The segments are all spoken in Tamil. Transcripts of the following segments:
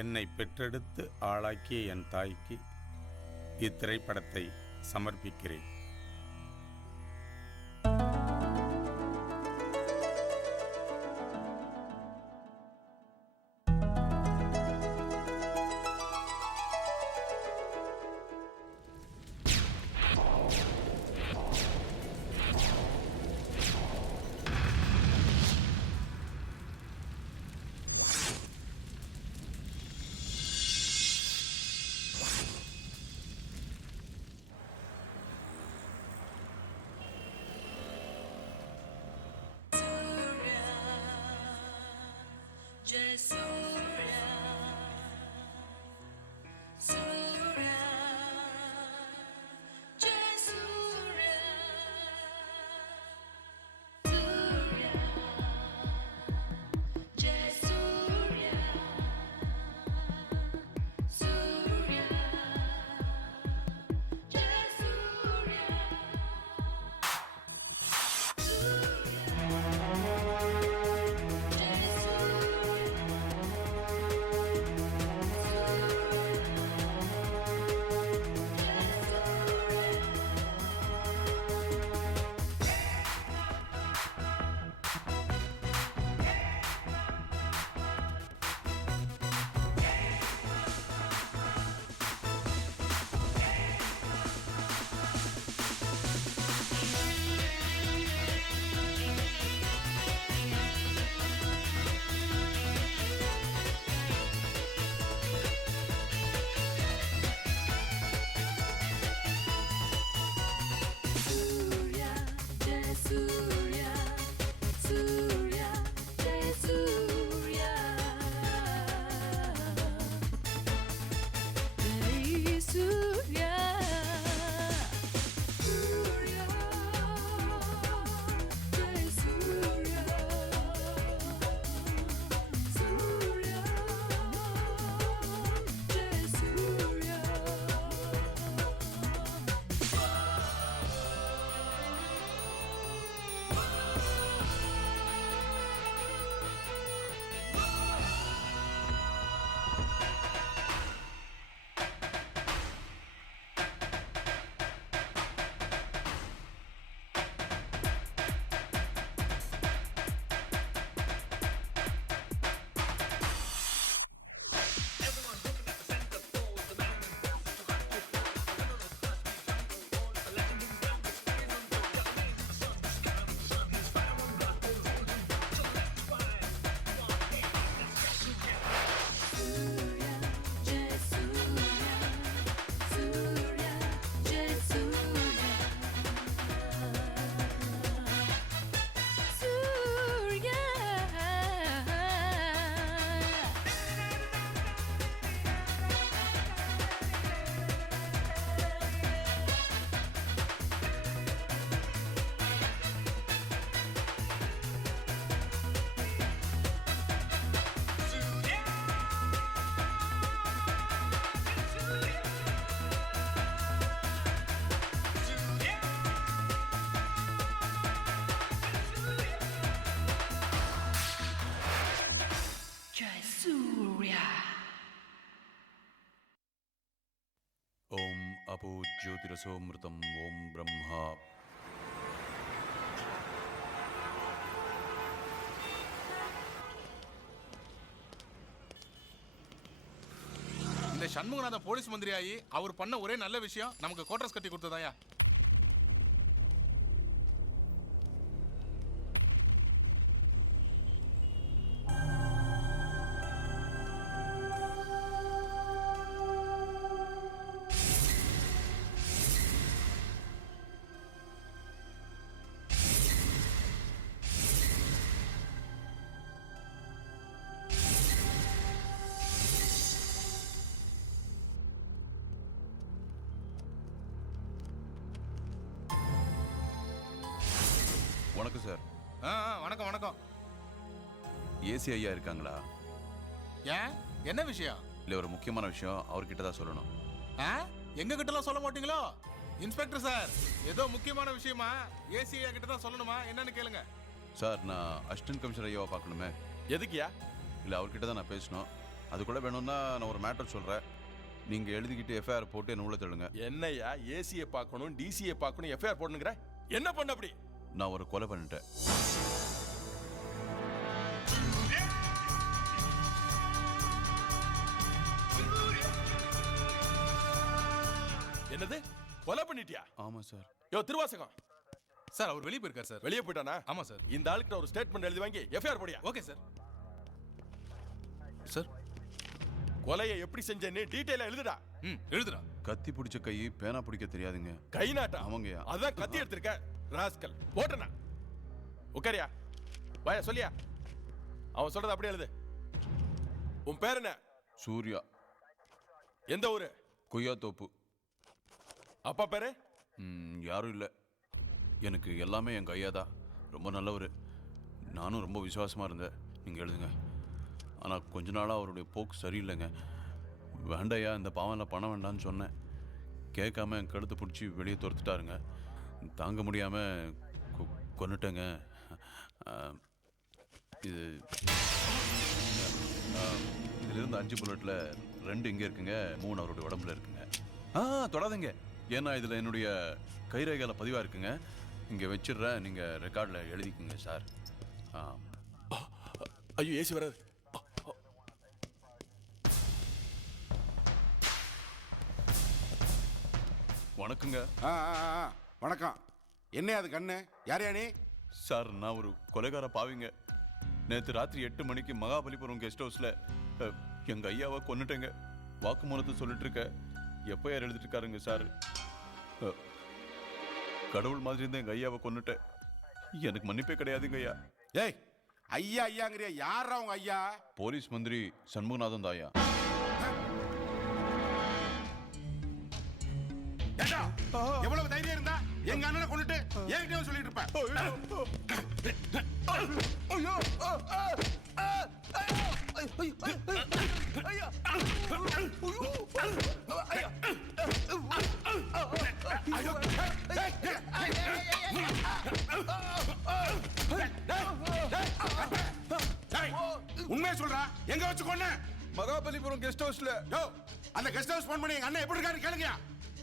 என்னை பெற்றெடுத்து ஆளாக்கிய என் தாய்க்கு இத்திரைப்படத்தை சமர்ப்பிக்கிறேன். ஓம் அபோ ஜோதிரசோமிருதம் ஓம் பிரம்மா. இந்த சண்முகநாதன் போலீஸ் மந்திரி ஆகி அவர் பண்ண ஒரே நல்ல விஷயம் நமக்கு கோட்ரஸ் கட்டி கொடுத்ததாயா. வணக்கம் சார். வணக்கம் வணக்கம். ஏசி ஐயா இருக்காங்களா? ஏன், என்ன விஷயம்? இல்லை, ஒரு முக்கியமான விஷயம் அவர்கிட்ட தான் சொல்லணும். எங்க கிட்டலாம் சொல்ல மாட்டீங்களோ? இன்ஸ்பெக்டர் சார், ஏதோ முக்கியமான விஷயமா ஏசி ஐயா கிட்ட தான் சொல்லணுமா? என்னன்னு கேளுங்க. சார், நான் அசிஸ்டன்ட் கமிஷனர் ஐயாவை பார்க்கணுமே. எதுக்கியா? இல்லை, அவர்கிட்ட தான் நான் பேசணும். அதுக்குள்ள வேணும்னா நான் ஒரு மேட்டர் சொல்றேன். நீங்க எழுதிக்கிட்டு எஃப்ஐஆர் போட்டு என்ன உள்ள தள்ளுங்க. என்னையா ஏசியை பார்க்கணும், டிசியை பார்க்கணும், எஃப்ஐஆர் போடணுங்கிற? என்ன பண்ண அப்படி? நான் ஒரு கொலை பண்ணிட்டேன். என்னது, கொலை பண்ணிட்டியா? ஆமா சார். யோ திருவாசகம், சார் அவர் வெளியே போயிருக்கார் சார். வெளியே போயிட்டானா? ஆமா சார். இந்த ஆளுக்கு ஒரு ஸ்டேட்மெண்ட் எழுதி வாங்கி எஃப்ஐஆர் போடியா. Okay sir. சார் கொலையை எப்படி செஞ்சேன்னு டீடைலா எழுதுடா. எழுதுடா. கத்தி பிடிச்ச கை பேனா பிடிக்க தெரியாதுங்க. கை நாட்டா? ஆமாங்கய்யா. அதான் கத்தி எடுத்திருக்க ராஸ்கல். போட்டனா உட்காரியா, வாயா சொல்லியா. அவன் சொல்றது அப்படியே எழுது. உன் பேர் என்ன? சூர்யா. எந்த ஊரு? கொய்யாத்தோப்பு. அப்பா பேரு? யாரும் இல்லை. எனக்கு எல்லாமே எங்கள் ஐயா தான். ரொம்ப நல்லவர். நானும் ரொம்ப விசுவாசமாக இருந்தேன். நீங்கள் எழுதுங்க. ஆனால் கொஞ்ச நாளாக அவருடைய போக்கு சரியில்லைங்க. வேண்டையா, இந்த பாவனில் பணம் வேண்டான்னு சொன்னேன். கேட்காம என் கழுத்தை பிடிச்சி வெளியே துரத்துட்டாருங்க. தாங்க முடியாமல் கொன்னுட்டேங்க. இதிலிருந்து 5 புல்லட்டில் 2 இங்கே இருக்குங்க, 3 அவருடைய உடம்புல இருக்குங்க. தொடாதீங்க, ஏன்னா இதில் என்னுடைய கைரேகையில பதிவாக இருக்குங்க. இங்கே வச்சிடுறேன், நீங்கள் ரெக்கார்டில் எழுதிக்குங்க சார். ஐயோ ஏசி வராது. வணக்கங்க. வணக்கம். என்ன அது கண்ணு? யார் யானே? சார், நான் ஒரு கொலைகார பாவிங்க. நேற்று ராத்திரி 8 மணிக்கு மகாபலிபுரம் கெஸ்ட் ஹவுஸில் எங்கள் ஐயாவை கொன்னுட்டேங்க. வாக்குமூலத்தை சொல்லிட்டு இருக்க எஃப்ஐஆர் எழுதிட்டு இருக்காருங்க சார். கடவுள் மாதிரி இருந்தால் எங்கள் ஐயாவை கொன்னுட்டேன். எனக்கு மன்னிப்பே கிடையாதுங்க ஐயா. ஏய், ஐயா ஐயாங்கிறியா? யாரா உங்க ஐயா? போலீஸ் மந்திரி சண்முகநாதன் தான் ஐயா. எவ்வளவு தைரியம் இருந்தா எங்க அண்ணனை கொண்டுட்டு ஏகிட்ட சொல்லிட்டு இருப்ப? உண்மையை சொல்றா, எங்க வச்சு கொன்ன? மகாபலிபுரம் கெஸ்ட் ஹவுஸ்ல. அந்த கெஸ்ட் ஹவுஸ் போன் பண்ணி எங்க அண்ணன் எப்படி இருக்காரு கேளுங்க.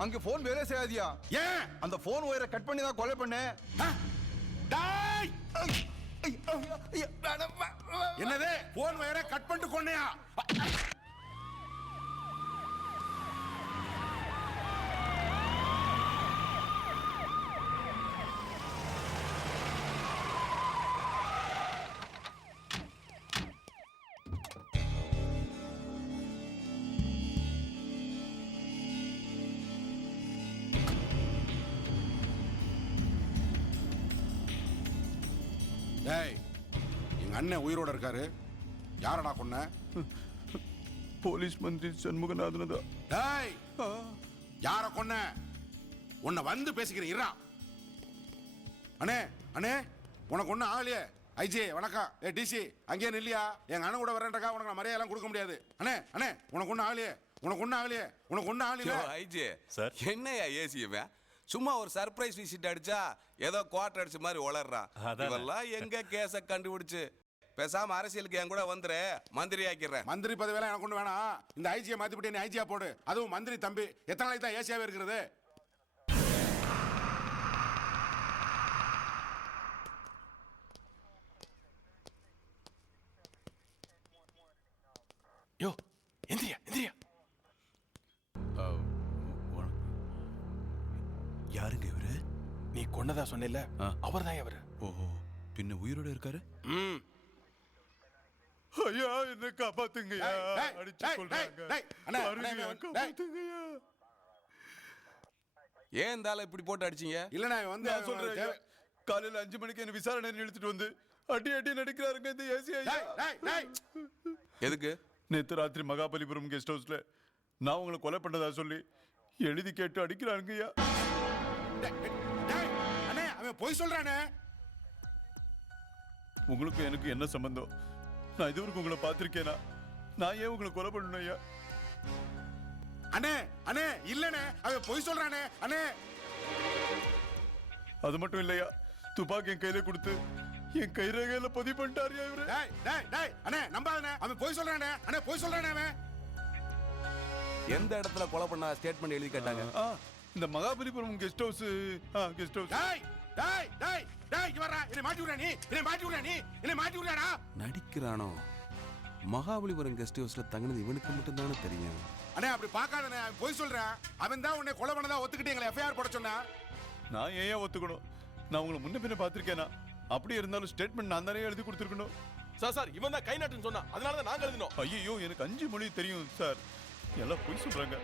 அங்க போன் வேலை செய்யாதியா? ஏன்? அந்த போன் ஒயரை கட் பண்ணி தான் கொலை பண்ணேன். என்னது? போன் வயரை கட் பண்ணிட்டு கொன்னையா? டேய், எங்க அண்ணன் உயிரோட இருக்காரு. யாரடா கொன்ன? போலீஸ் மந்திரி சண்முகநாதன் தான். டேய், யார கொன்ன? உன்னை வந்து பேசிக்கிறேன். இருடா. அண்ணே அண்ணே, உனக்கு ஒன்றும் ஆகலையே. ஐஜி வணக்கம். டிசி அங்கேயே நில்லையா? எங்க அண்ணன் கூட வரேன்டக்கா. உனக்கு நான் மரியாதைலாம் கொடுக்க முடியாது. அண்ணே அண்ணே, உனக்கு ஒன்றும் ஆகலையே. உனக்கு ஒன்றும் ஆகலையே. உனக்கு ஒன்றும் ஆகலையே. ஐஜே சார், என்னையா ஏசியவன் சும்மா ஒரு சர்ப்ரைஸ் விசிட் அடிச்சா ஏதோ குவார்டர் அடிச்ச மாதிரி வளர்றான். இவெல்லாம் எங்க கேஸ கண்டுபிடிச்சு பேசாம அரசியலுக்கு என் கூட வந்துரு, மந்திரி ஆக்கிறேன். மந்திரி பதவியெல்லாம் எனக்கு ஒண்ணு வேணாம். இந்த ஐஜியை மாத்திவிட்டு நீ ஐஜியா போடு. அதுவும் மந்திரி தம்பி. எத்தனை நாளைக்கு தான் ஏசியாவே இருக்கிறது? யோ எந்திரியா எந்திரியா. யாருங்க இவரு? நீ கொன்னதா சொன்ன, அவர் தான் அவரு. ஓஹோ, பின்ன உயிரோட இருக்காரு? ஐயா, என்ன காப்பாத்துங்கய்யா. அடிச்சு கொள்றாங்க. காப்பாத்துங்கய்யா. ஏன் இந்த ஆளை இப்படி போட்டு அடிச்சீங்க? இல்லண்ணா வந்து நான் சொல்றேன், காலையில 5 மணிக்கு என்ன விசாரணை இழுத்துட்டு வந்து அடி நடிக்கிறாருங்க இந்த ஏசி ஐயா. எதுக்கு? நேற்று ராத்திரி மகாபலிபுரம் கெஸ்ட் ஹவுஸ்ல நான் உங்களை கொலை பண்ணதா சொல்லி எழுதி கேட்டு அடிக்கிறாருங்க ஐயா. அண்ணே, அவன் பொய் சொல்றானே. உங்களுக்கு எனக்கு என்ன சம்பந்தம்? நான் இதுவரைக்கும் உங்களை பார்த்திருக்கேனா? நான் ஏன் உங்களை கொலை பண்ணணும் ஐயா? அண்ணே அண்ணே, இல்லண்ணே, அவன் பொய் சொல்றானே. அண்ணே, அது மட்டும் இல்லையா, துப்பாக்கி என் கையில கொடுத்து என் கை ரேகையில பதிவு பண்ணிட்டாரியா இவரு? டேய் டேய் டேய் அண்ணே நம்பாதண்ணே, அவன் போய் சொல்றானே. அண்ணே போய் சொல்றானே அவன். எந்த இடத்துல கொலை பண்ண ஸ்டேட்மெண்ட் எழுதி கேட்டாங்க? இந்த Mahabalipuram guest house. Guest house. டேய் டேய் டேய் டேய் இங்க வரடா. என்னை மாட்டி விடுறா நீ. என்னை மாட்டி விடுறாடா. நடிக்கிறானோ? மகாபலிபுரம் கெஸ்ட் ஹவுஸ்ல தங்கினது இவனுக்கு மட்டும் தானே தெரியும். அண்ணே அப்படி பார்க்காதண்ணே, அவன் போய் சொல்றான். அவன் தான் உன்னை கொலை பண்ணதா ஒத்துக்கிட்டு எங்களை எஃப்ஐஆர் போட சொன்னா. நான் ஏன் ஒத்துக்கணும்? நான் உங்களை முன்ன பின்ன பார்த்திருக்கேனா? அப்படி இருந்தாலும் ஸ்டேட்மெண்ட் நான் தானே எழுதி கொடுத்துருக்கணும். சார் இவன் தான் கை நாட்டுன்னு சொன்னா, அதனால தான் நாங்க எழுதினோம். ஐயோ, எனக்கு 5 மொழி தெரியும் சார். எல்லாம் பொய் சொல்றாங்க.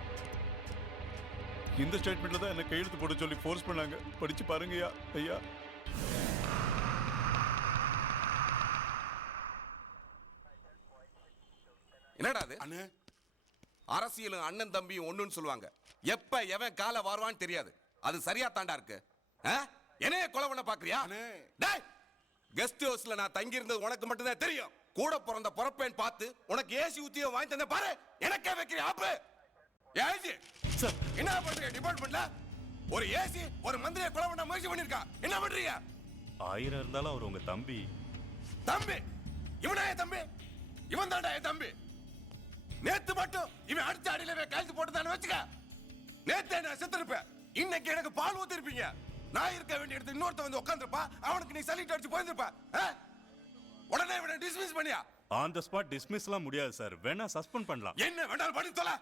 இந்த ஸ்டேட்மெண்ட்ல தான் என்ன கையெழுத்து போட சொல்லி ஃபோர்ஸ் பண்ணாங்க. படிச்சு பாருங்கய்யா ஐயா. என்னடா அது? அண்ணே அரசியலும் அண்ணன் தம்பியும் ஒண்ணுன்னு சொல்லுவாங்க. எப்ப எவன் காலை வாருவான்னு தெரியாது. அது சரியா தாண்டா இருக்கு. என்னைய கொலை பண்ண பாக்குறியா? அண்ணே. டேய், கெஸ்ட் ஹவுஸ்ல நான் தங்கி இருந்தது உனக்கு மட்டும் தான் தெரியும். கூட பிறந்த பொறப்பேன் பார்த்து உனக்கு ஏசி ஊத்திய வாங்கி தந்த பாரு. எனக்கே வைக்கிற ஆப்பு. ஏசி சார், என்ன பண்றீங்க டிபார்ட்மெண்ட்ல? ஒரு ஏசி ஒரு மந்திரியை கொலை பண்ண முயற்சி பண்ணிருக்கா. என்ன பண்றீங்க? 1000 இருந்தாலும் அவர் உங்க தம்பி. தம்பி? இவனா என் தம்பி? இவன் தாண்டா என் தம்பி. நேத்து மட்டும் இவன் அடிச்ச அடியில கழுத்து போட்டுதான்னு வச்சுக்க. நேத்து என்ன செத்துருப்பேன், இன்னைக்கு எனக்கு பால் ஊத்திருப்பீங்க. நான் இருக்க வேண்டிய இடத்துல இன்னொருத்த வந்து உட்காந்துருப்பா, அவனுக்கு நீ சலிட்டு அடிச்சு போயிருப்பா. உடனே இவனை டிஸ்மிஸ் பண்ணியா? ஆன் த ஸ்பாட் டிஸ்மிஸ்லாம் முடியாது சார். வேணா சஸ்பெண்ட் பண்ணலாம். என்ன வேணாலும் பண்ணி தொலை.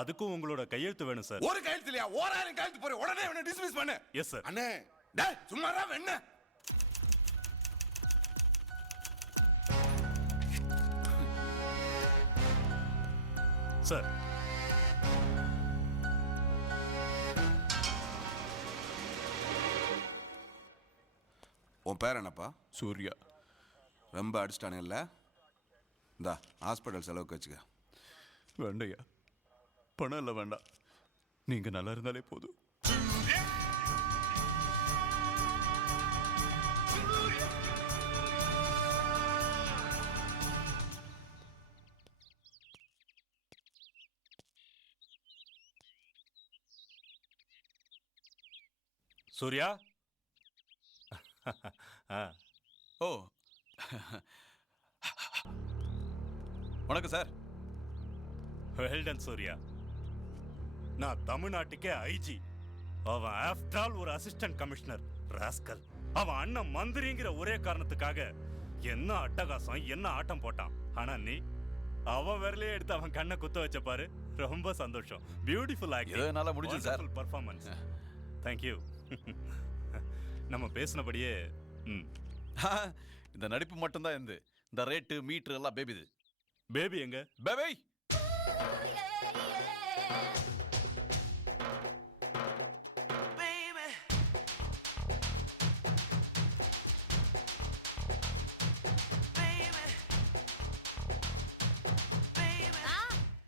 அதுக்கும் உங்களோட கையெழுத்து வேணும் சார். ஒரு கையெழுத்து இல்லையா, 1000 கையெழுத்து போற. உடனே இவனை டிஸ்மிஸ் பண்ணு. Yes sir. அண்ணே டேய் சும்மாடா என்ன? சார், உன் பேர் என்னப்பா? சூர்யா. ரொம்ப அடிச்சிட்டானே இல்ல? இந்தா ஹாஸ்பிட்டல் செலவுக்கு வச்சுக்க. வேண்டையா, பணம் இல்லை வேண்டாம். நீங்க நல்லா இருந்தாலே போதும். சூர்யா. ஓ, வணக்கம் சார். Well done Suriya. நான் தமிழ்நாட்டுக்கே ஐஜி. அவன் ஆஃப்டர் ஆல் ஒரு அசிஸ்டன்ட் கமிஷனர். ராஸ்கல். அவன் அண்ணன் மந்திரிங்கிற ஒரே காரணத்துக்காக என்ன அட்டகாசம், என்ன ஆட்டம் போட்டான். ஆனா நீ அவன் விரலையே எடுத்து அவன் கண்ணை குத்த வச்ச பாரு. ரொம்ப சந்தோஷம். Beautiful acting. ஏதோ என்னால முடிஞ்சது சார். பர்ஃபார்மன்ஸ். தேங்க்யூ. நம்ம பேசினபடியே இந்த நடிப்பு மட்டும்தான் இருந்து. இந்த ரேட்டு மீட்டர் எல்லாம் பேபிது. பேபி எங்க? பேபி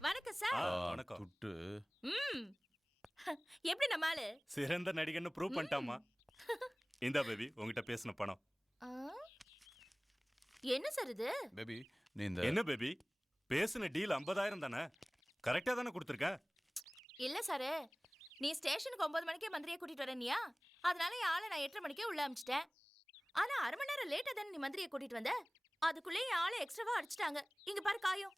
வணக்கம் சார். வணக்கம். துட்டு. எப்படி நம்ம ஆளு? சிறந்த நடிகன்னு ப்ரூவ் பண்ணிட்டாமா. இந்த பேபி உங்ககிட்ட பேசின பணம். என்ன சார் இது? பேபி நீ இந்த என்ன பேபி, பேசின டீல் 50,000 தானே? கரெக்டா தானே கொடுத்துருக்கேன்? இல்ல சார், நீ ஸ்டேஷனுக்கு 9 மணிக்கே மந்திரியை கூட்டிட்டு வரனியா, அதனால என் ஆளை நான் 8:30 மணிக்கே உள்ள அமிச்சிட்டேன். ஆனா 1/2 மணி நேரம் லேட்டா தானே நீ மந்திரியை கூட்டிட்டு வந்த. அதுக்குள்ளே என் ஆளை எக்ஸ்ட்ராவா அடிச்சிட்டாங்க. இங்க பாரு காயம்.